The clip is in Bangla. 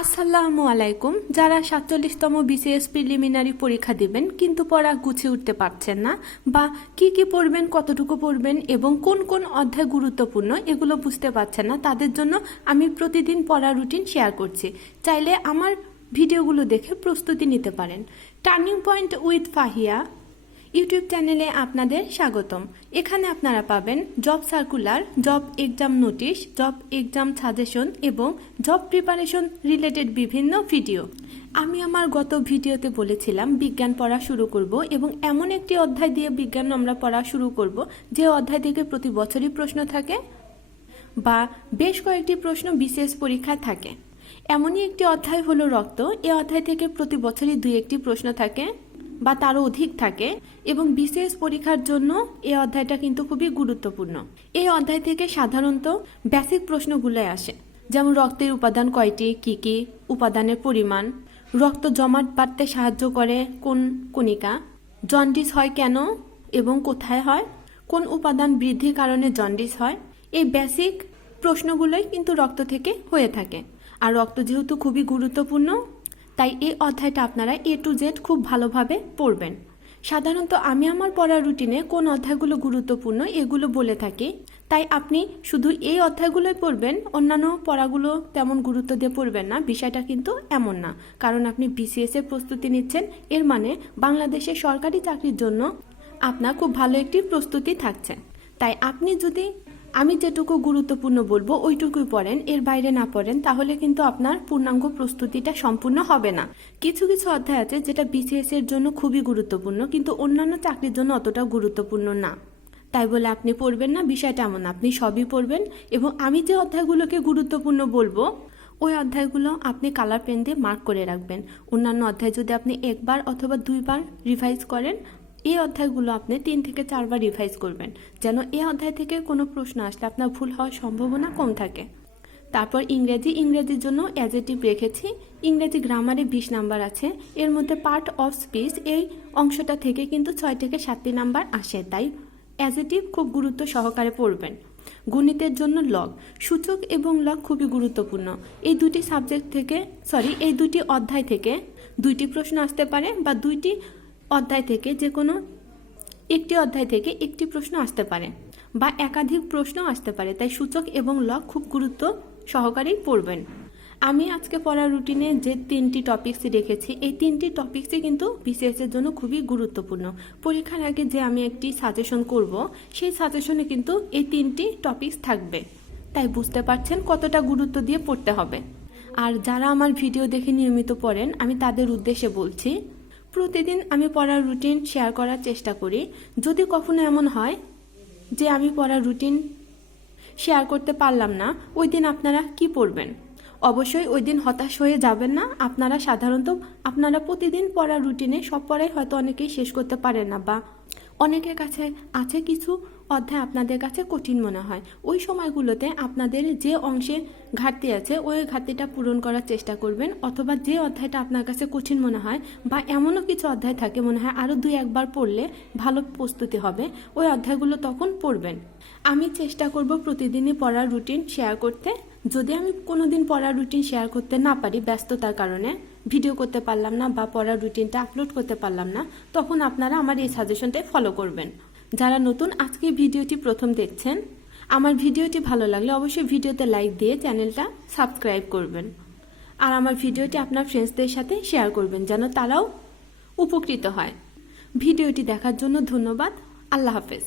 আসসালামু আলাইকুম। যারা 47তম বিসিএস প্রিলিমিনারি পরীক্ষা দিবেন কিন্তু পড়া গুছিয়ে উঠতে পারছেন না, বা কি কি পড়বেন, কতটুকু পড়বেন এবং কোন কোন অধ্যায় গুরুত্বপূর্ণ এগুলো বুঝতে পারছেন না, তাদের জন্য আমি প্রতিদিন পড়া রুটিন শেয়ার করছি। চাইলে আমার ভিডিওগুলো দেখে প্রস্তুতি নিতে পারেন। Turning point with Fahia YouTube চ্যানেলে আপনাদের স্বাগতম। এখানে আপনারা পাবেন job circular, job exam notice, job exam suggestion এবং জব প্রিপারেশন রিলেটেড বিভিন্ন ভিডিও। আমি আমার গত ভিডিওতে বলেছিলাম বিজ্ঞান পড়া শুরু করব এবং এমন একটি অধ্যায় দিয়ে বিজ্ঞান আমরা পড়া শুরু করব যে অধ্যায় থেকে প্রতি বছরই প্রশ্ন থাকে বা বেশ কয়েকটি প্রশ্ন বিশেষ পরীক্ষায় থাকে। এমনই একটি অধ্যায় হলো রক্ত। এই অধ্যায় থেকে প্রতি বছরই 2-1টি প্রশ্ন থাকে বা তারও অধিক থাকে এবং বিশেষ পরীক্ষার জন্য এই অধ্যায়টা কিন্তু খুবই গুরুত্বপূর্ণ। এই অধ্যায় থেকে সাধারণত বেসিক প্রশ্নগুলো আসে, যেমন রক্তের উপাদান কয়টি, কি কি উপাদানের পরিমাণ, রক্ত জমাট বাঁধতে সাহায্য করে কোন কণিকা, জন্ডিস হয় কেন এবং কোথায় হয়, কোন উপাদান বৃদ্ধির কারণে জন্ডিস হয়। এই বেসিক প্রশ্নগুলোই কিন্তু রক্ত থেকে হয়ে থাকে। আর রক্ত যেহেতু খুবই গুরুত্বপূর্ণ, তাই এই অধ্যায়টা আপনারা A to Z খুব ভালোভাবে পড়বেন। সাধারণত আমি আমার পড়ার রুটিনে কোন অধ্যায়গুলো গুরুত্বপূর্ণ এগুলো বলে থাকি, তাই আপনি শুধু এই অধ্যায়গুলোই পড়বেন, অন্যান্য পড়াগুলো তেমন গুরুত্ব দিয়ে পড়বেন না। বিষয়টা কিন্তু এমন না, কারণ আপনি BCS এর প্রস্তুতি নিচ্ছেন, এর মানে বাংলাদেশের সরকারি চাকরির জন্য আপনার খুব ভালো একটি প্রস্তুতি থাকছে। তাই আপনি যদি আমি যেটুকু গুরুত্বপূর্ণ বলবো ওইটুকুই পড়েন, এর বাইরে না পড়েন, তাহলে কিন্তু আপনার পূর্ণাঙ্গ প্রস্তুতিটা সম্পূর্ণ হবে না। কিছু কিছু অধ্যায় আছে যেটা BCS এর জন্য খুবই গুরুত্বপূর্ণ, কিন্তু অন্যান্য চাকরির জন্য অতটা গুরুত্বপূর্ণ না। তাই বলে আপনি পড়বেন না, বিষয়টা এমন না। আপনি সবই পড়বেন এবং আমি যে অধ্যায়গুলোকে গুরুত্বপূর্ণ বলবো ওই অধ্যায়গুলো আপনি কালার পেন দিয়ে মার্ক করে রাখবেন। অন্যান্য অধ্যায় যদি আপনি 1বার অথবা 2বার রিভাইজ করেন, এই অধ্যায়গুলো আপনি 3 থেকে 4বার রিভাইজ করবেন, যেন এই অধ্যায় থেকে কোনো প্রশ্ন আসলে আপনার ভুল হওয়ার সম্ভাবনা কম থাকে। তারপর ইংরেজির জন্য অ্যাজেটিভ রেখেছি। ইংরেজি গ্রামারে 20 নাম্বার আছে, এর মধ্যে পার্ট অফ স্পিচ এই অংশটা থেকে কিন্তু 6 থেকে 7টি নাম্বার আসে, তাই অ্যাজেটিভ খুব গুরুত্ব সহকারে পড়বেন। গণিতের জন্য লগ, সূচক এবং লগ খুবই গুরুত্বপূর্ণ। এই দুটি অধ্যায় থেকে 2টি প্রশ্ন আসতে পারে বা 2টি অধ্যায় থেকে যে কোনো একটি অধ্যায় থেকে একটি প্রশ্ন আসতে পারে বা একাধিক প্রশ্ন আসতে পারে, তাই সূচক এবং লগ খুব গুরুত্ব সহকারেই পড়বেন। আমি আজকে পড়ার রুটিনে যে 3টি টপিকস রেখেছি, এই 3টি টপিকসই কিন্তু BCS এর জন্য খুবই গুরুত্বপূর্ণ। পরীক্ষার আগে যে আমি একটি সাজেশন করব, সেই সাজেশনে কিন্তু এই 3টি টপিকস থাকবে, তাই বুঝতে পারছেন কতটা গুরুত্ব দিয়ে পড়তে হবে। আর যারা আমার ভিডিও দেখে নিয়মিত পড়েন, আমি তাদের উদ্দেশ্যে বলছি, প্রতিদিন আমি পড়ার রুটিন শেয়ার করার চেষ্টা করি। যদি কখনো এমন হয় যে আমি পড়ার রুটিন শেয়ার করতে পারলাম না, ওই দিন আপনারা কি পড়বেন? অবশ্যই ওই দিন হতাশ হয়ে যাবেন না। আপনারা প্রতিদিন পড়ার রুটিনে সব পড়াই হয়তো অনেকেই শেষ করতে পারেন না, বা অনেকের কাছে আছে কিছু অধ্যায় আপনাদের কাছে কঠিন মনে হয়। ওই সময়গুলোতে আপনাদের যে অংশে ঘাটতি আছে ওই ঘাটতিটা পূরণ করার চেষ্টা করবেন, অথবা যে অধ্যায়টা আপনার কাছে কঠিন মনে হয় বা এমনও কিছু অধ্যায় থাকে মনে হয় আরও 2-1বার পড়লে ভালো প্রস্তুতি হবে, ওই অধ্যায়গুলো তখন পড়বেন। আমি চেষ্টা করব প্রতিদিনই পড়ার রুটিন শেয়ার করতে। যদি আমি কোনোদিন পড়ার রুটিন শেয়ার করতে না পারি, ব্যস্ততার কারণে ভিডিও করতে পারলাম না বা পড়ার রুটিনটা আপলোড করতে পারলাম না, তখন আপনারা আমার এই সাজেশনটাই ফলো করবেন। যারা নতুন আজকে ভিডিওটি প্রথম দেখছেন, আমার ভিডিওটি ভালো লাগলে অবশ্যই ভিডিওতে লাইক দিয়ে চ্যানেলটা সাবস্ক্রাইব করবেন, আর আমার ভিডিওটি আপনার ফ্রেন্ডসদের সাথে শেয়ার করবেন যেন তারাও উপকৃত হয়। ভিডিওটি দেখার জন্য ধন্যবাদ। আল্লাহ হাফেজ।